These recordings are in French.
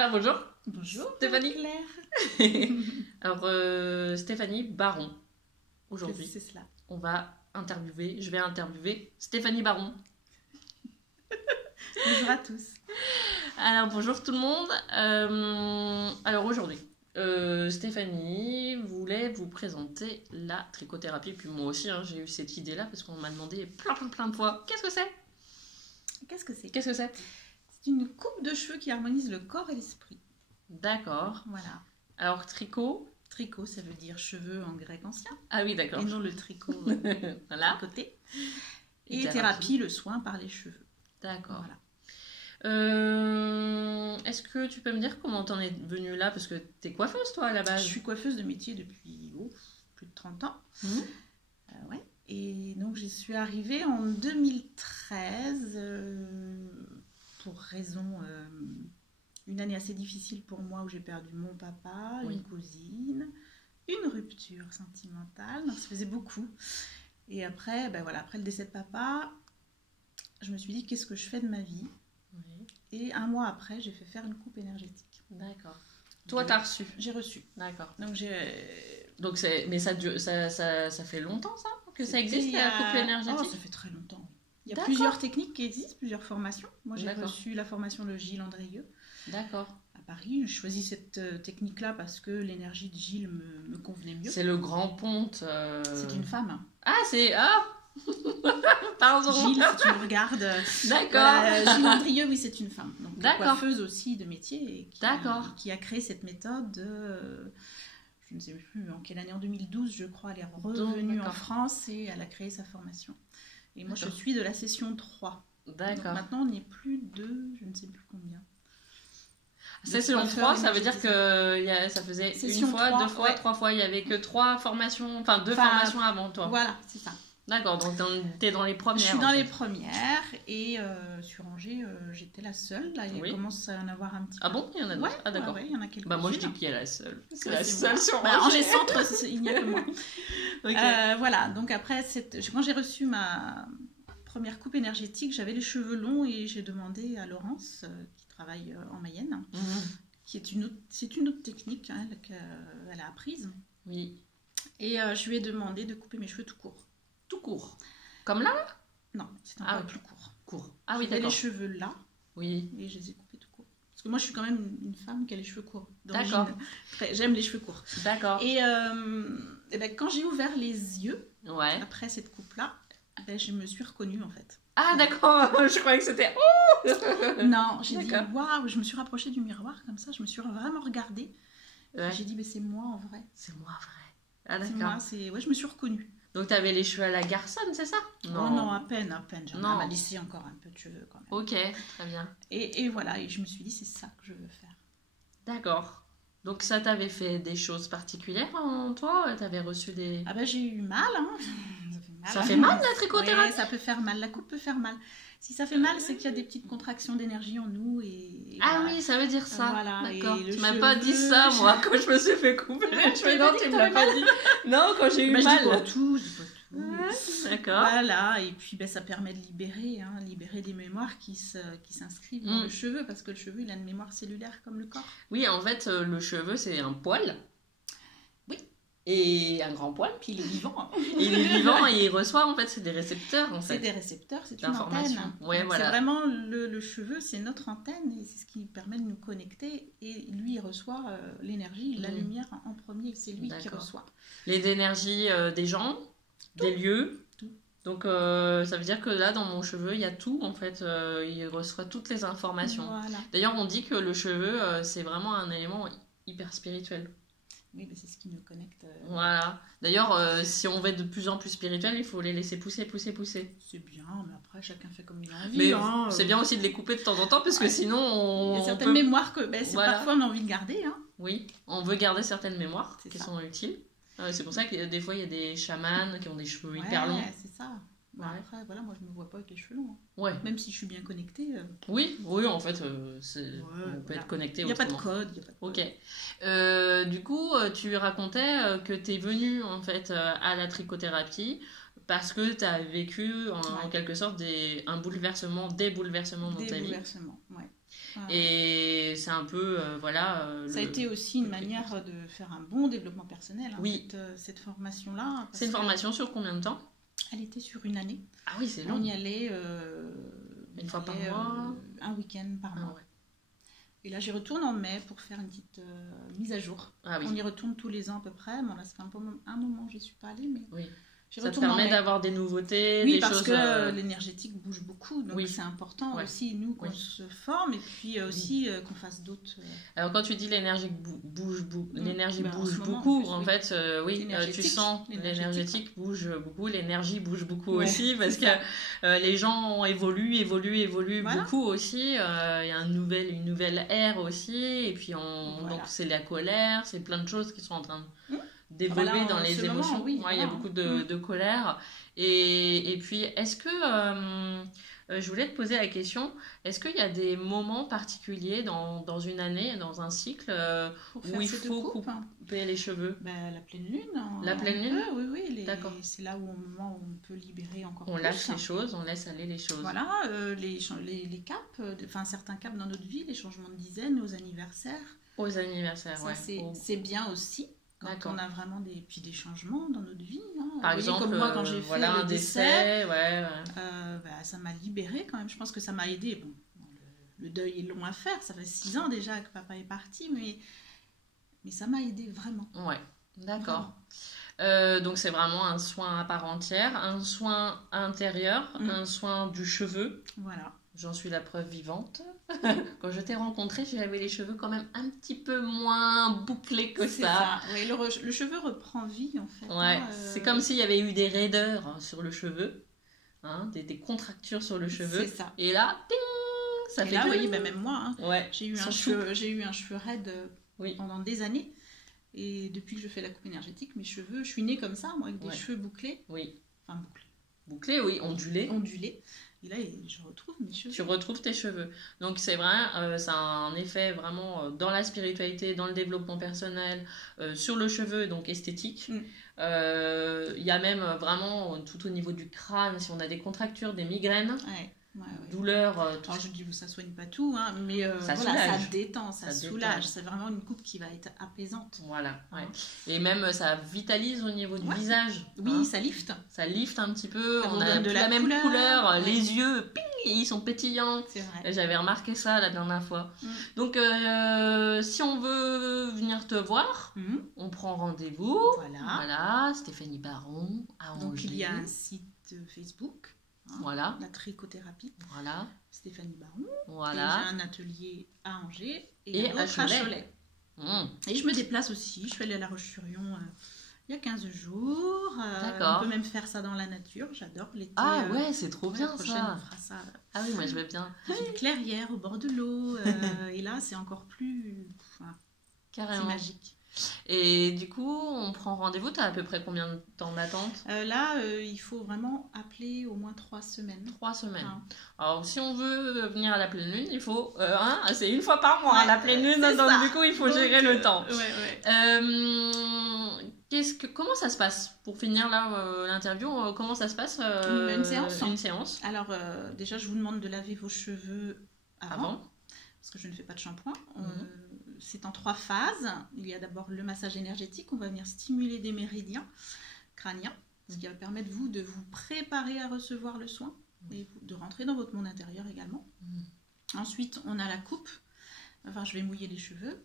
Alors bonjour. Bonjour Stéphanie. Claire. Alors Stéphanie Baron. Aujourd'hui, C'est cela. je vais interviewer Stéphanie Baron. Bonjour à tous. Alors bonjour tout le monde. Alors aujourd'hui, Stéphanie voulait vous présenter la trichothérapie. Puis moi aussi, j'ai eu cette idée-là parce qu'on m'a demandé plein de fois. Qu'est-ce que c'est? Qu'est-ce que c'est? Qu'est-ce que c'est? C'est une coupe de cheveux qui harmonise le corps et l'esprit. D'accord. Voilà. Alors tricot. Tricot, ça veut dire cheveux en grec ancien. Ah oui, d'accord. Et non le tricot Voilà. à côté. Et thérapie, le soin par les cheveux. D'accord. Voilà. Est-ce que tu peux me dire comment t'en es venue là? Parce que t'es coiffeuse, toi, à la base. Je suis coiffeuse de métier depuis plus de 30 ans. Ouais. Et donc, j'y suis arrivée en 2013 pour raison... une année assez difficile pour moi où j'ai perdu mon papa, Oui. une cousine, une rupture sentimentale. Donc, ça faisait beaucoup. Et après, après le décès de papa, je me suis dit, qu'est-ce que je fais de ma vie? Oui. Et un mois après, j'ai fait faire une coupe énergétique. D'accord. Toi, t'as reçu. J'ai reçu. D'accord. Donc, Mais ça fait longtemps, ça, que ça existe, la coupe énergétique? Oh, ça fait très longtemps. Il y a D'accord. plusieurs techniques qui existent, plusieurs formations. Moi, j'ai D'accord. reçu la formation de Gilles Andrieux D'accord. à Paris. Je choisis cette technique-là parce que l'énergie de Gilles me convenait mieux. C'est le grand ponte. C'est une femme. Ah, pardon. Gilles, si tu me regardes. D'accord. Gilles Andrieux, oui, c'est une femme. Donc, D'accord. coiffeuse aussi de métier. Et D'accord. qui a créé cette méthode je ne sais plus en quelle année, en 2012, je crois, elle est revenue D'accord. en France et elle a créé sa formation. Et moi, je D'accord. suis de la session 3. Donc D'accord. maintenant, on n'est plus de, je ne sais plus combien. Session 3, ça veut dire que ça faisait Session une fois, 3, deux fois, ouais. 3 fois. Il n'y avait que 3 formations, enfin 2 formations avant toi. Voilà, c'est ça. D'accord, donc t'es dans les premières. Je suis en dans fait. les premières et sur Angers, j'étais la seule. Là, il Oui. commence à en avoir un petit peu. Ah bon, il y en a d'autres. Ouais, ah d'accord. ouais, il y en a quelques-uns. Bah moi je dis qu'il y a la seule. C'est Ouais, la c'est seule moi. sur Bah, Angers. Angers Centre, il n'y a que moi. Ok. Voilà, donc après, quand j'ai reçu ma première coupe énergétique, j'avais les cheveux longs et j'ai demandé à Laurence, qui travaille en Mayenne, qui est c'est une autre technique qu'elle a apprise. Oui. Et je lui ai demandé de couper mes cheveux tout court. Tout court. Comme là? Non, c'est Ah encore oui. plus court. Court. Ah oui, J'avais les d'accord. cheveux là Oui. et je les ai coupés tout court. Parce que moi, je suis quand même une femme qui a les cheveux courts. d'origine. D'accord. J'aime les cheveux courts. D'accord. Et quand j'ai ouvert les yeux, Ouais. après cette coupe-là, je me suis reconnue en fait. Ah d'accord, je croyais que c'était... Non, j'ai dit D'accord. waouh, je me suis rapprochée du miroir comme ça, je me suis vraiment regardée. Ouais. J'ai dit mais c'est moi en vrai. C'est moi vrai. Ah C'est d'accord. moi, ouais, je me suis reconnue. Donc t'avais les cheveux à la garçonne, c'est ça? Non, non, à peine, j'en Non. ai laissé encore un peu de cheveux quand même. Ok, très bien. Et voilà, et je me suis dit c'est ça que je veux faire. D'accord. Donc ça t'avait fait des choses particulières en toi? T'avais reçu des... Ah ben j'ai eu mal, hein. Ça fait mal la trichothérapie? Ouais, ça peut faire mal, la coupe peut faire mal. Si ça fait mal, c'est qu'il y a des petites contractions d'énergie en nous et Ah voilà. oui, ça veut dire ça. Voilà, D'accord. et le Tu m'as pas dit cheveu, ça, moi, quand je me suis fait couper les cheveux. Non, tu me l'as pas dit. Non, quand j'ai eu Bah, je mal. dis pas tout, je dis pas tout. Ouais, d'accord. Voilà, et puis ça permet de libérer des mémoires qui s'inscrivent dans le cheveu, parce que le cheveu, il a une mémoire cellulaire comme le corps. Oui, en fait, le cheveu, c'est un poil. Oui. Et un grand poil. Puis il est vivant. Il est vivant et il reçoit, en fait, c'est des récepteurs, en C'est fait. des récepteurs, c'est une D'information. antenne. Ouais, Donc, voilà. c'est vraiment le cheveu, c'est notre antenne, et c'est ce qui permet de nous connecter. Et lui, il reçoit l'énergie, la lumière en premier, c'est lui qui D'accord. reçoit. Les énergies des gens, des lieux. Tout. Donc, ça veut dire que là, dans mon cheveu, il y a tout, en fait. Il reçoit toutes les informations. Voilà. D'ailleurs, on dit que le cheveu, c'est vraiment un élément hyper spirituel. Oui, mais c'est ce qui nous connecte. Voilà. D'ailleurs, si on veut être de plus en plus spirituel, il faut les laisser pousser. C'est bien, mais après, chacun fait comme il a envie. Mais hein. c'est bien aussi de les couper de temps en temps, parce que Ouais. sinon, Il y a on certaines peut... mémoires que Voilà. parfois on a envie de garder. Hein. Oui, on veut garder certaines mémoires C'est qui ça. sont utiles. C'est pour ça que des fois, il y a des chamans qui ont des cheveux hyper longs. Ouais, c'est ça. Bah, Ouais. après, voilà, moi je me vois pas avec les cheveux longs. Hein. Ouais. Même si je suis bien connectée. Oui, en fait, on peut voilà. être connecté Il n'y a pas de autrement. code. Ok. Du coup, tu racontais que tu es venue en fait à la trichothérapie parce que tu as vécu en quelque sorte des bouleversements dans ta vie. Bouleversements, ouais. Et c'est un peu, voilà... ça a été aussi une manière de faire un bon développement personnel, hein, oui. cette formation-là. C'est une formation sur combien de temps? Elle était sur une année. Ah oui, c'est long. On y allait... une fois par mois un week-end par mois. Ouais. Et là, j'y retourne en mai pour faire une petite mise à jour. Ah, oui. On y retourne tous les ans à peu près. Bon, là, ça fait un moment que je n'y suis pas allée, mais... Oui. J'y Ça te retourne permet d'avoir des nouveautés, oui, des parce choses... que l'énergétique bouge beaucoup. Donc, c'est important aussi, nous, qu'on se forme et puis aussi qu'on fasse d'autres... Alors, quand tu dis l'énergie bouge moment, beaucoup, en, en fait, tu sens l'énergétique bouge beaucoup, l'énergie bouge beaucoup aussi, parce que les gens évoluent beaucoup aussi. Il y a une nouvelle ère aussi, et puis donc c'est la colère, c'est plein de choses qui sont en train de... d'évoluer dans les émotions. Il y a beaucoup de colère. Et puis, est-ce que... je voulais te poser la question, est-ce qu'il y a des moments particuliers dans une année, dans un cycle, où il faut couper les cheveux? La pleine lune. La pleine lune? Oui. D'accord. C'est là où, au moment où on peut libérer encore plus. On lâche les choses, on laisse aller les choses. Voilà, les caps, certains caps dans notre vie, les changements de dizaines, aux anniversaires. Aux anniversaires, c'est bien aussi. Quand on a vraiment des changements dans notre vie. Hein. Par exemple, comme moi, quand j'ai fait un décès, ça m'a libérée quand même. Je pense que ça m'a aidé. Bon, le deuil est long à faire. Ça fait 6 ans déjà que papa est parti, mais ça m'a aidé vraiment. Ouais, d'accord. Donc c'est vraiment un soin à part entière, un soin intérieur, un soin du cheveu. Voilà. J'en suis la preuve vivante. Quand je t'ai rencontrée, j'avais les cheveux quand même un petit peu moins bouclés que ça. Oui, le cheveu reprend vie en fait. Ouais, c'est comme s'il y avait eu des raideurs sur le cheveu, des contractures sur le cheveu. C'est ça. Et là, ting, ça fait. Là, oui, même moi, ouais, j'ai eu un cheveu raide pendant des années. Et depuis que je fais la coupe énergétique, mes cheveux, je suis née comme ça, moi, avec des cheveux bouclés. Oui. Enfin, bouclés. Bouclés, oui, ondulés. Ondulés. Et là, je retrouve mes cheveux. Tu retrouves tes cheveux. Donc, c'est vrai, ça a un effet vraiment dans la spiritualité, dans le développement personnel, sur le cheveu, donc esthétique. Il y a même vraiment tout au niveau du crâne, si on a des contractures, des migraines, douleurs. Alors, je dis que ça ne soigne pas tout, hein, mais ça détend, ça soulage. C'est vraiment une coupe qui va être apaisante. Voilà. Et même, ça vitalise au niveau du visage. Oui, ça lifte. Ça lifte un petit peu. On a de la même couleur. Les yeux, ping, ils sont pétillants. C'est vrai. J'avais remarqué ça la dernière fois. Donc, si on veut venir te voir, on prend rendez-vous. Voilà. Stéphanie Baron à Angers. Donc, il y a un site Facebook. Voilà. La trichothérapie. Voilà. Stéphanie Baron. Voilà. Et j'ai un atelier à Angers et un autre à Cholet. Et je me déplace aussi. Je suis allée à La Roche-sur-Yon il y a 15 jours. On peut même faire ça dans la nature. J'adore l'été. Ah ouais, c'est trop bien ça. On fera ça. Ah oui, moi je vais bien. Une clairière au bord de l'eau. Et là, c'est encore plus... Carrément. C'est magique. Et du coup, on prend rendez-vous. Tu as à peu près combien de temps d'attente? Là, il faut vraiment appeler au moins 3 semaines. 3 semaines. Alors, si on veut venir à la pleine lune, il faut... c'est une fois par mois, la pleine lune. Donc, du coup, il faut gérer le temps. Comment ça se passe? Pour finir là l'interview, comment ça se passe? Une séance. Une séance. Alors, déjà, je vous demande de laver vos cheveux avant. Parce que je ne fais pas de shampoing. C'est en 3 phases. Il y a d'abord le massage énergétique. On va venir stimuler des méridiens crâniens, ce qui va permettre de vous préparer à recevoir le soin et de rentrer dans votre monde intérieur également. Ensuite, on a la coupe. Enfin, je vais mouiller les cheveux.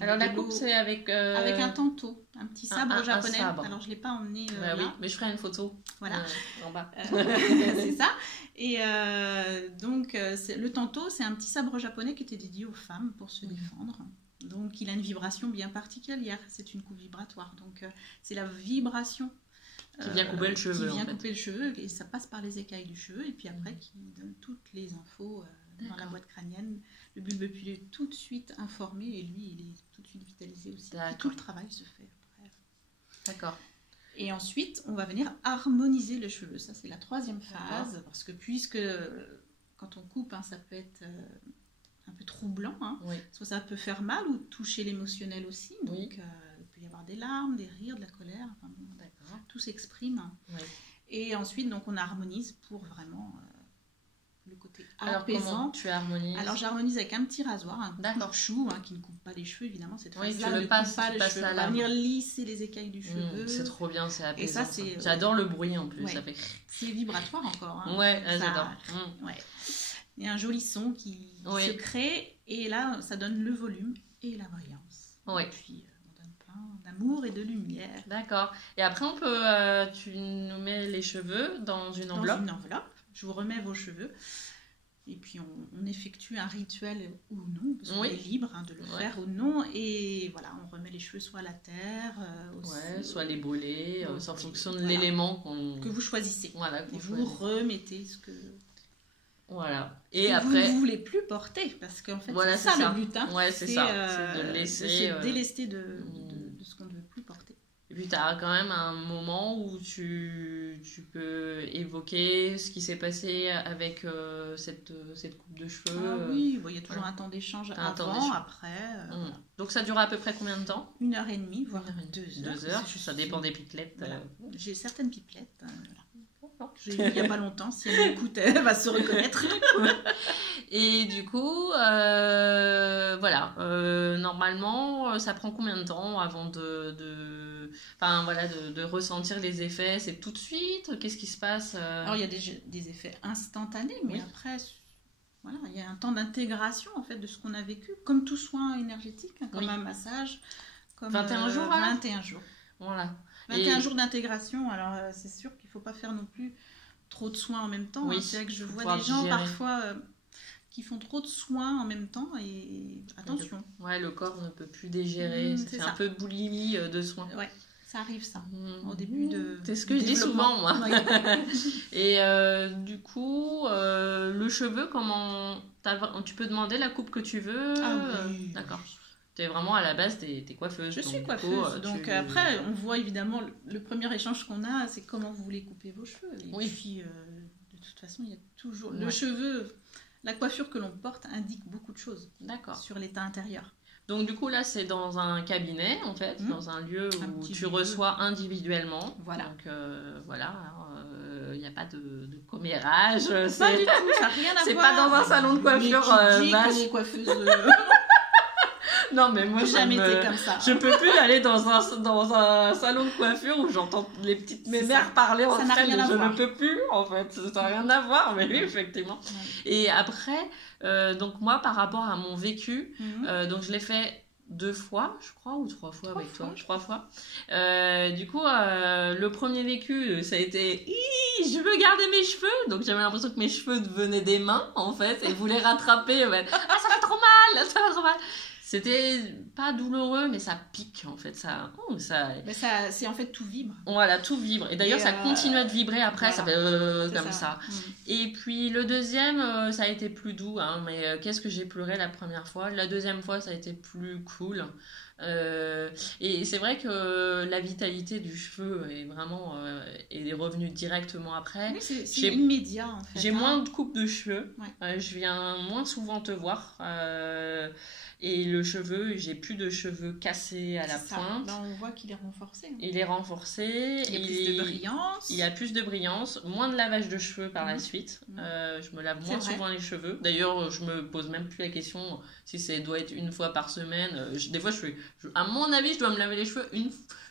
Alors la coupe, c'est avec un tanto, un petit sabre japonais. Sabre. Alors je ne l'ai pas emmené là. Oui, mais je ferai une photo. Voilà. En bas. C'est ça. Et donc le tanto, c'est un petit sabre japonais qui était dédié aux femmes pour se défendre. Donc il a une vibration bien particulière. C'est une coupe vibratoire. Donc c'est la vibration qui vient couper le cheveu. Qui vient couper le cheveu et ça passe par les écailles du cheveu et puis après qui donne toutes les infos dans la boîte crânienne. Le bulbe pileux est tout de suite informé et lui, il est tout de suite vitalisé aussi. Et tout le travail se fait après. D'accord. Et ensuite, on va venir harmoniser le cheveu. Ça, c'est la 3e phase. Parce que puisque quand on coupe, ça peut être un peu troublant. Soit ça peut faire mal ou toucher l'émotionnel aussi. Donc, il peut y avoir des larmes, des rires, de la colère. Enfin, tout s'exprime. Et ensuite, donc, on harmonise pour vraiment... le côté Alors comment apaisant. tu harmonises? Alors j'harmonise avec un petit rasoir, un D'accord. chou qui ne coupe pas les cheveux évidemment. Cette Oui, phase-là tu le ne passes, coupe pas tu les passes cheveux. à On va lame. venir lisser les écailles du cheveu. C'est trop bien, c'est apaisant. Et ça, ça. c'est J'adore le bruit en plus, ouais. ça fait. C'est vibratoire encore. Hein. Ouais, Ça- j'adore. Ouais. Il y a un joli son qui Oui. se crée et là ça donne le volume et la brillance. Ouais. Et puis on donne plein d'amour et de lumière. D'accord. Et après, tu nous mets les cheveux dans une Dans enveloppe. une enveloppe, je vous remets vos cheveux. Et puis on effectue un rituel ou non, parce qu'on Oui. est libre de le faire ou non. Et voilà, on remet les cheveux soit à la terre, Ouais, soit les brûler, en fonction de Voilà. l'élément que vous choisissez. Voilà, Et qu'on vous choisit. remettez ce que Voilà. Et vous après, ne voulez plus porter, parce qu'en fait Voilà, c'est ça c'est ça. le but. Hein. Ouais, c'est ça. C'est de laisser. se délester de ce qu'on ne veut plus porter. Et puis, tu as quand même un moment où tu peux évoquer ce qui s'est passé avec cette coupe de cheveux. Ah oui, bon, il y a toujours voilà. un temps d'échange T'as un temps avant, d'échange. après. Mm. Donc, ça dure à peu près combien de temps? 1h30, voire 2 heures. 2 heures, Je ça suis- dépend des pipelettes. Voilà. J'ai certaines pipelettes. Voilà. D'accord. J'ai eu il n'y a pas longtemps, si elle m'écoute, elle va se reconnaître. Et du coup, voilà, normalement, ça prend combien de temps avant enfin, voilà, de ressentir les effets? C'est tout de suite? Qu'est-ce qui se passe? Alors il y a des effets instantanés, mais Oui. après, voilà, il y a un temps d'intégration en fait de ce qu'on a vécu, comme tout soin énergétique, hein, comme Oui. un massage, comme 21 jours, voilà. 21 jours. Voilà. 21 jours d'intégration, alors c'est sûr qu'il ne faut pas faire non plus trop de soins en même temps. Oui, Hein. C'est vrai que je faut vois pouvoir des gens digérer. parfois qui font trop de soins en même temps et attention. Ouais, le corps ne peut plus digérer. Ça c'est fait ça. un peu boulimie de soins. Ouais, ça arrive ça. Mm. Au début de. C'est ce que du je dis développement. souvent, moi. Ouais. Et du coup, le cheveu, tu peux demander la coupe que tu veux? Ah oui. D'accord. T'es vraiment à la base, t'es coiffeuse. Je donc, suis du coiffeuse, coup, donc tu- après on voit évidemment le premier échange qu'on a, c'est comment vous voulez couper vos cheveux. Et Oui. puis de toute façon il y a toujours Ouais. le cheveu, la coiffure que l'on porte indique beaucoup de choses D'accord. sur l'état intérieur. Donc du coup là c'est dans un cabinet en fait, dans un lieu Un où petit tu lieu. reçois individuellement. Voilà. Donc voilà, il n'y a pas de commérage. Pas du tout, ça n'a rien à c'est voir. pas dans un salon de coiffure, Mais qui dit vache. que les coiffeuses Non mais moi n'ont jamais été comme ça. je peux plus aller dans un salon de coiffure où j'entends les petites C'est mémères ça. parler Ça entre n'a elles. rien à Je voir. ne peux plus en fait, ça n'a rien à voir. Mais oui effectivement. Ouais. Et après, donc moi par rapport à mon vécu, Mhm. donc je l'ai fait 2 fois, je crois, ou 3 fois avec toi. fois, je 3 fois. Du coup, le premier vécu, ça a été je veux garder mes cheveux. Donc j'avais l'impression que mes cheveux devenaient des mains en fait et voulaient rattraper. Ouais. Ah, ça fait trop mal, ça fait trop mal. C'était pas douloureux, mais ça pique en fait. Mais ça, c'est en fait tout vibre. Voilà, tout vibre. Et d'ailleurs, Et, ça continue de vibrer après, voilà. ça fait C'est comme ça. Mhm. Et puis le deuxième, ça a été plus doux, hein, mais qu'est-ce que j'ai pleuré la première fois. La deuxième fois, ça a été plus cool. Et c'est vrai que la vitalité du cheveu est vraiment est revenue directement après. Oui, c'est J'ai- immédiat en fait. J'ai hein. moins de coupe de cheveux, Ouais. je viens moins souvent te voir. Et le cheveu, j'ai plus de cheveux cassés à la C'est ça. pointe. Là, on voit qu'il est renforcé. hein. Il est renforcé. Il y a plus de brillance. Il y a plus de brillance, moins de lavage de cheveux par la Mhm. suite. Mhm. Je me lave C'est moins vrai. souvent les cheveux. D'ailleurs, je me pose même plus la question si ça doit être une fois par semaine. Des fois, à mon avis, je dois me laver les cheveux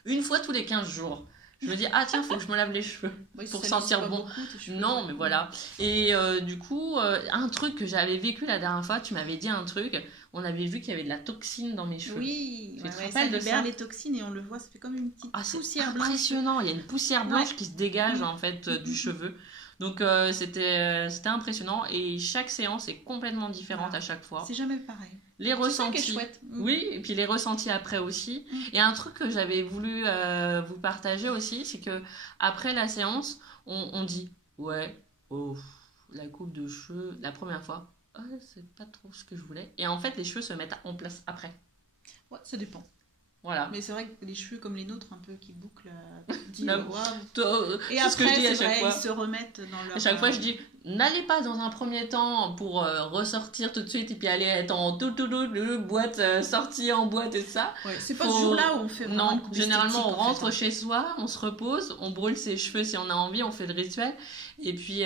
une fois tous les 15 jours. Je me dis, ah tiens, faut que je me lave les cheveux. Oui, pour ça sentir laisse pas bon. beaucoup, tes cheveux. Non, mais voilà. Et du coup, un truc que j'avais vécu la dernière fois, tu m'avais dit un truc. On avait vu qu'il y avait de la toxine dans mes cheveux. Oui, Tu ouais, te ouais, rappelles ça de libère ça les toxines et on le voit, ça fait comme une petite Ah, c'est poussière blanche. impressionnant. Il y a une poussière blanche Ouais. qui se dégage Mhm. en fait du Mhm. cheveu. Donc c'était impressionnant et chaque séance est complètement différente Voilà. à chaque fois. C'est jamais pareil. Les C'est ça ressentis. qui est chouette. Oui, et puis les ressentis après aussi. Mhm. Et un truc que j'avais voulu vous partager aussi, c'est que après la séance, on dit ouais, oh, la coupe de cheveux, la première fois, c'est pas trop ce que je voulais. Et en fait, les cheveux se mettent en place après. Ouais, ça dépend. Voilà. Mais c'est vrai que les cheveux comme les nôtres, un peu qui bouclent, tu te dis, Et et après, ce que je dis à c'est chaque vrai, fois. ils se remettent dans leur... À chaque fois, je dis, n'allez pas dans un premier temps pour ressortir tout de suite et puis aller être en boîte, sortie en boîte et tout ça. Ouais, c'est pas ce jour-là où on fait vraiment une Non, coupe généralement, on esthétique, en rentre fait, hein. chez soi, on se repose, on brûle ses cheveux si on a envie, on fait le rituel. Et puis,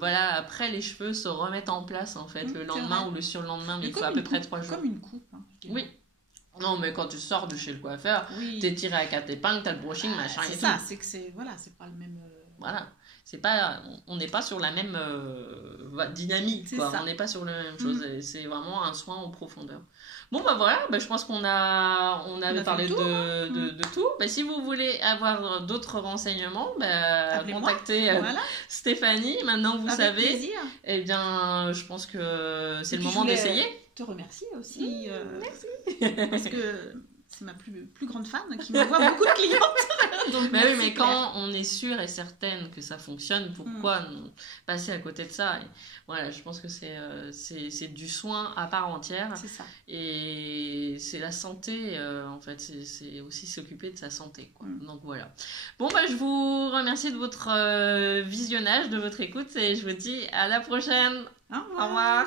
voilà, après, les cheveux se remettent en place, en fait, le C'est lendemain vrai. ou le surlendemain, mais Mais il faut comme à peu une près coupe, 3 jours. Comme une coupe. Hein, je dirais. Oui. Non, mais quand tu sors de chez le coiffeur, Oui. t'es tiré à 4 épingles, t'as le brushing, machin C'est et ça, tout. c'est que c'est voilà, c'est pas le même. Voilà. C'est pas, on n'est pas sur la même dynamique, C'est quoi. ça. On n'est pas sur la même chose. Et c'est vraiment un soin en profondeur. Bon, bah voilà, bah, je pense qu'on avait fait parlé le tour, hein. de tout. Bah, si vous voulez avoir d'autres renseignements, bah, Appelez-moi. contactez Voilà, Stéphanie. Maintenant que vous avec savez, plaisir. eh bien, je pense que c'est Et le puis, moment je voulais d'essayer. te remercier aussi. Merci. Parce que c'est ma plus grande fan qui m'envoie beaucoup de clientes. Donc, Mais oui, merci, mais Claire. quand on est sûr et certaine que ça fonctionne, pourquoi passer à côté de ça? Et voilà, je pense que c'est du soin à part entière. C'est ça. Et c'est la santé, en fait, c'est aussi s'occuper de sa santé, quoi. Donc voilà. Bon, bah, je vous remercie de votre visionnage, de votre écoute, et je vous dis à la prochaine. Au revoir. Au revoir.